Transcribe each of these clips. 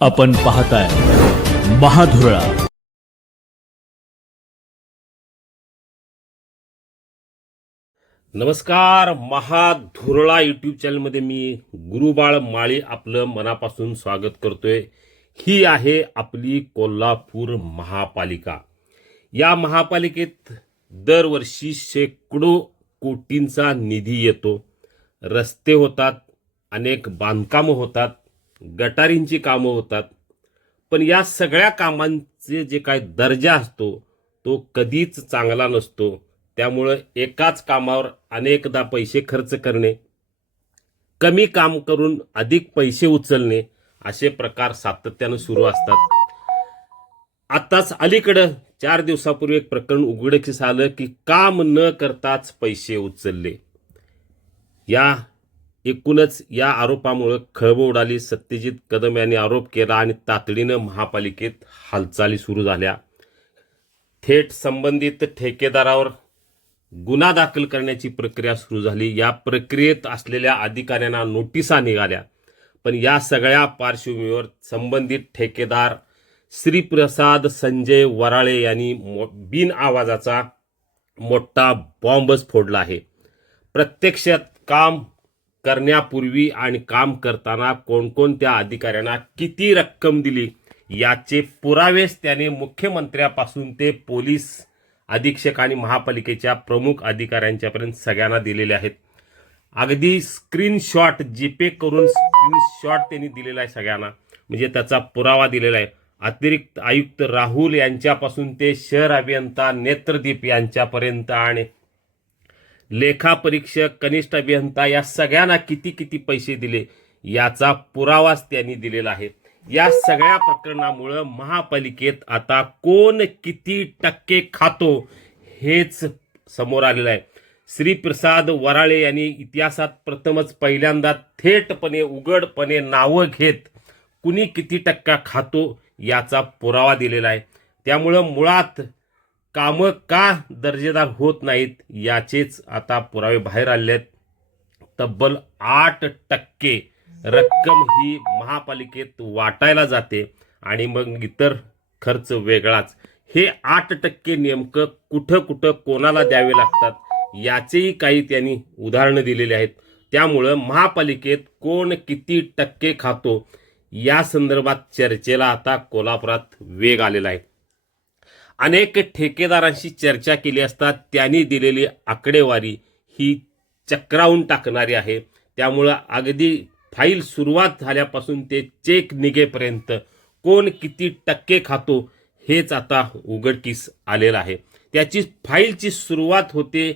आपण पाहताय महाधुरळा. नमस्कार महाधुरळा यूट्यूब चॅनलमध्ये मी गुरुबाळ माळी आपलं मनापासून स्वागत करतोय. ही आहे आपली कोल्हापूर महापालिका. या महापालिकेत दरवर्षी शेकडो कोटींचा निधी येतो. रस्ते होतात अनेक बांधकामं होतात गटारींची कामं होतात. पण या सगळ्या कामांचे जे काय दर्जा असतो तो कधीच चांगला नसतो. त्यामुळं एकाच कामावर अनेकदा पैसे खर्च करणे कमी काम करून अधिक पैसे उचलणे असे प्रकार सातत्यानं सुरू असतात. आत्ताच अलीकडं चार दिवसापूर्वी एक प्रकरण उघडकीस आलं की काम न करताच पैसे उचलले. या एकूणच या आरोपामुळं खळबळ उडाली. सत्यजित कदम यांनी आरोप केला आणि तातडीनं महापालिकेत हालचाली सुरू झाल्या. थेट संबंधित ठेकेदारावर गुन्हा दाखल करण्याची प्रक्रिया सुरू झाली. या प्रक्रियेत असलेल्या अधिकाऱ्यांना नोटिसा निघाल्या. पण या सगळ्या पार्श्वभूमीवर संबंधित ठेकेदार श्रीप्रसाद संजय वराळे यांनी मो- बिन आवाजाचा मोठा बॉम्बच फोडला आहे. प्रत्यक्षात काम करण्यापूर्वी आणि काम करताना कोणकोणत्या अधिकाऱ्यांना किती रक्कम दिली याचे पुरावेच त्याने मुख्यमंत्र्यापासून ते पोलीस अधीक्षक आणि महापालिकेच्या प्रमुख अधिकाऱ्यांच्यापर्यंत सगळ्यांना दिलेले आहेत. अगदी स्क्रीनशॉट जीपे करून स्क्रीनशॉट त्यांनी दिलेला आहे सगळ्यांना. म्हणजे त्याचा पुरावा दिलेला आहे. अतिरिक्त आयुक्त राहुल यांच्यापासून ते शहर अभियंता नेत्रदीप यांच्यापर्यंत आणि लेखापरीक्षक कनिष्ठ अभियंता या सगळ्यांना किती किती पैसे दिले याचा पुरावाच त्यांनी दिलेला आहे. या सगळ्या प्रकरणामुळं महापालिकेत आता कोण किती टक्के खातो हेच समोर आलेलं आहे. श्रीप्रसाद वराळे यांनी इतिहासात प्रथमच पहिल्यांदा थेटपणे उघडपणे नावं घेत कुणी किती टक्का खातो याचा पुरावा दिलेला आहे. त्यामुळं मुळात कामं का दर्जेदार होत नाहीत याचेच आता पुरावे बाहेर आले आहेत. तब्बल आठ टक्के रक्कम ही महापालिकेत वाटायला जाते आणि मग इतर खर्च वेगळाच. हे आठ टक्के नेमकं कुठं कुठं कोणाला द्यावे लागतात याचेही काही त्यांनी उदाहरणं दिलेली आहेत. त्यामुळं महापालिकेत कोण किती टक्के खातो या संदर्भात चर्चेला आता कोल्हापुरात वेग आलेला आहे. अनेक ठेकेदारांशी चर्चा केली असता त्यांनी दिलेली आकडेवारी ही चक्रावून टाकणारी आहे. त्यामुळं अगदी फाईल सुरुवात झाल्यापासून ते चेक निघेपर्यंत कोण किती टक्के खातो हेच आता उघडकीस आलेलं आहे. त्याची फाईलची सुरुवात होते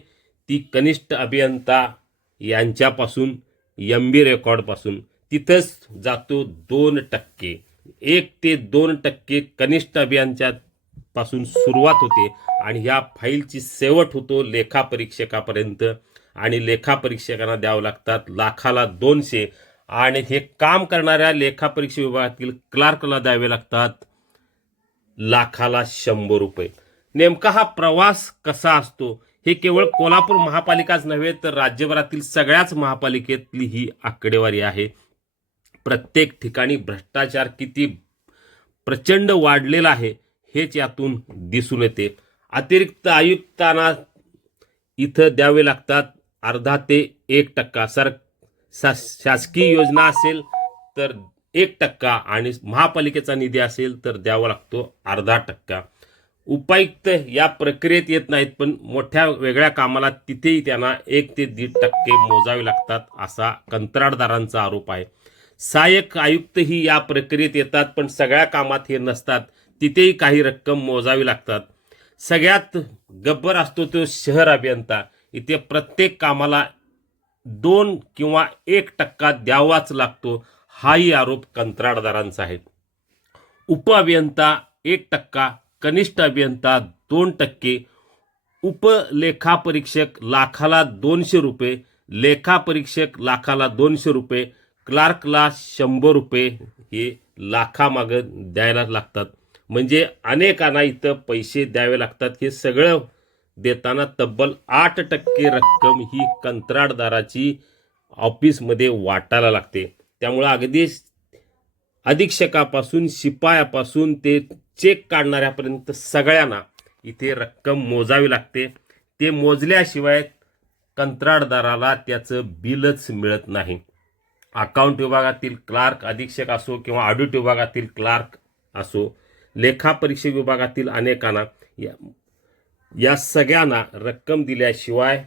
ती कनिष्ठ अभियंता यांच्यापासून एम बी रेकॉर्डपासून. तिथंच जातो दोन टक्के. एक ते दोन टक्के कनिष्ठ अभियंत्या पासून सुरुवात होते आणि ह्या फाईलची शेवट होतो लेखापरीक्षकापर्यंत. आणि लेखापरीक्षकांना द्यावं लागतात लाखाला दोनशे. आणि हे काम करणाऱ्या लेखापरीक्षा विभागातील क्लार्कला द्यावे लागतात लाखाला शंभर रुपये. नेमका हा प्रवास कसा असतो? हे केवळ कोल्हापूर महापालिकाच नव्हे तर राज्यभरातील सगळ्याच महापालिकेतली ही आकडेवारी आहे. प्रत्येक ठिकाणी भ्रष्टाचार किती प्रचंड वाढलेला आहे हेच यातून दिसून येते. अतिरिक्त आयुक्तांना इथं द्यावे लागतात अर्धा ते एक टक्का. सर शा शासकीय योजना असेल तर एक टक्का आणि महापालिकेचा निधी असेल तर द्यावा लागतो अर्धा टक्का. उपायुक्त या प्रक्रियेत येत नाहीत पण मोठ्या वेगळ्या कामाला तिथेही त्यांना एक ते दीड टक्के मोजावे लागतात असा कंत्राटदारांचा आरोप आहे. सहाय्यक आयुक्तही या प्रक्रियेत येतात पण सगळ्या कामात हे नसतात. तिथेही काही रक्कम मोजावी लागतात. सगळ्यात गब्बर असतो तो शहर अभियंता. इथे प्रत्येक कामाला दोन किंवा एक टक्का द्यावाच लागतो हाही आरोप कंत्राटदारांचा आहे. उप अभियंता एक टक्का कनिष्ठ अभियंता दोन टक्के उपलेखापरीक्षक लाखाला दोनशे रुपये लेखापरीक्षक लाखाला दोनशे रुपये क्लार्कला शंभर रुपये हे लाखामागं द्यायला लागतात. म्हणजे अनेकांना इथं पैसे द्यावे लागतात. हे सगळं देताना तब्बल आठ टक्के रक्कम ही कंत्राटदाराची ऑफिसमध्ये वाटायला लागते. त्यामुळं अगदी अधीक्षकापासून शिपायापासून ते चेक काढणाऱ्यापर्यंत सगळ्यांना इथे रक्कम मोजावी लागते. ते मोजल्याशिवाय कंत्राटदाराला त्याचं बिलच मिळत नाही. अकाउंट विभागातील क्लार्क अधीक्षक असो किंवा ऑडिट विभागातील क्लार्क असो लेखापरीक्षे विभागातील अनेकांना या या सगळ्यांना रक्कम दिल्याशिवाय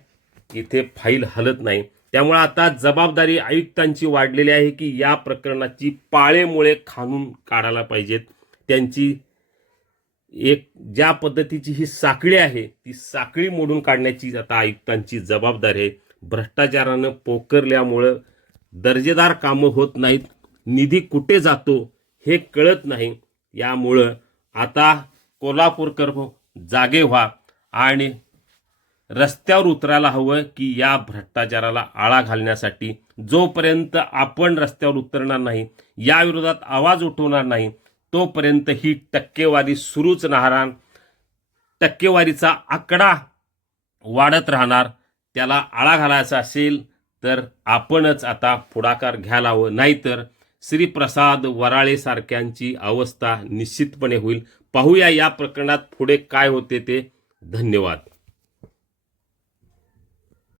इथे फाईल हलत नाही. त्यामुळे आता जबाबदारी आयुक्तांची वाढलेली आहे की या प्रकरणाची पाळेमुळे खाणून काढायला पाहिजेत. त्यांची एक ज्या पद्धतीची ही साखळी आहे ती साखळी मोडून काढण्याची आता आयुक्तांची जबाबदारी आहे. भ्रष्टाचारानं पोकरल्यामुळं दर्जेदार कामं होत नाहीत. निधी कुठे जातो हे कळत नाही. यामुळं आता कोल्हापूरकर जागे व्हा आणि रस्त्यावर उतरायला हवं की या भ्रष्टाचाराला आळा घालण्यासाठी. जोपर्यंत आपण रस्त्यावर उतरणार नाही या विरोधात आवाज उठवणार नाही तोपर्यंत ही टक्केवारी सुरूच राहणार. टक्केवारीचा आकडा वाढत राहणार. त्याला आळा घालायचा असेल तर आपणच आता पुढाकार घ्यायला हवं. नाहीतर श्रीप्रसाद वराळेसारख्यांची अवस्था निश्चितपणे होईल. पाहूया या प्रकरणात पुढे काय होते ते. धन्यवाद.